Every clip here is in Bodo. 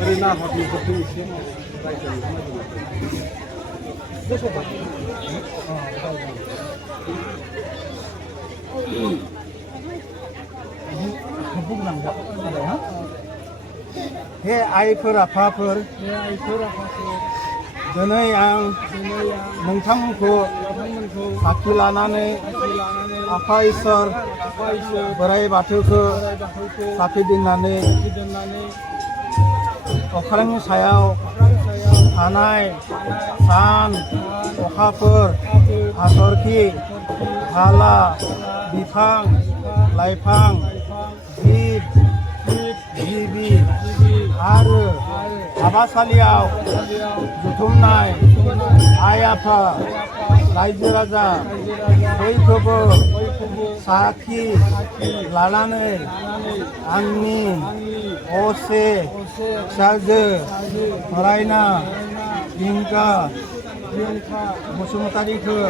ओरै नाहरनिफोरखौ एसे रायज्लायनो हे आइफोर आफाफोर दिनै आं नोंथांमोनखौ साखि लानानै आफा इसोर बोराइ बाथौखौ साखि दोननानै अख्रांनि सायाव थानाय सान अखाफोर हाथरखि हाला बिफां लाइफां जिब जिबि आरो हाबासालियाव जुथुमनाय आइ आफा रायजो राजा बयखौबो साखि लानानै आंनि असे फिसाजो रायना बिंका बसुमतारीखौ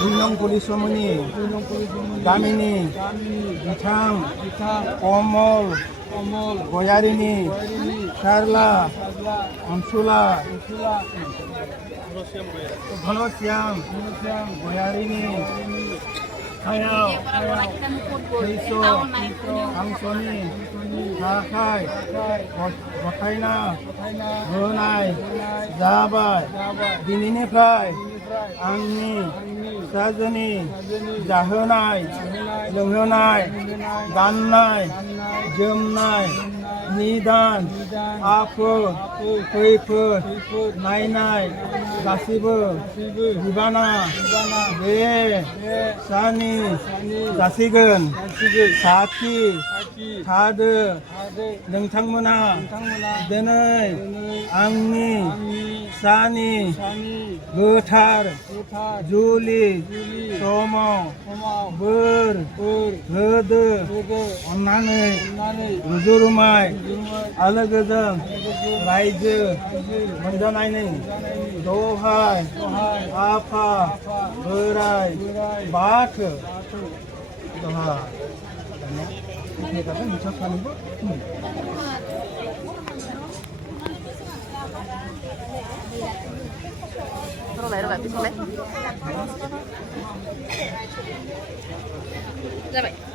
2 नं पुलिसमनि गामिनि बिथां कमल गयारिनि फिसाज्ला अनसुला घनश्याम गयारिनि सायाव थैस' हांसोनि थाखाय गथायना होनाय जाबाय। दिनैनिफ्राय आंनि फिसाजोनि जाहोनाय लोंहोनाय गाननाय जोमनाय निदान आफोद खैफोद नायनाय गासिबो बिबाना बे फिसानि जासिगोन। साखि थादो नोंथांमोना दिनै आंनि फिसानि गोथार जुलि समाव बोर होदो अन्नानै रुजुरुमाय आलो गोजोन रायजो मोनजानायनि दहाय आफा बोराइ बाथौ दहाय Rồi lại, tiếp tục lấy. Ra vậy.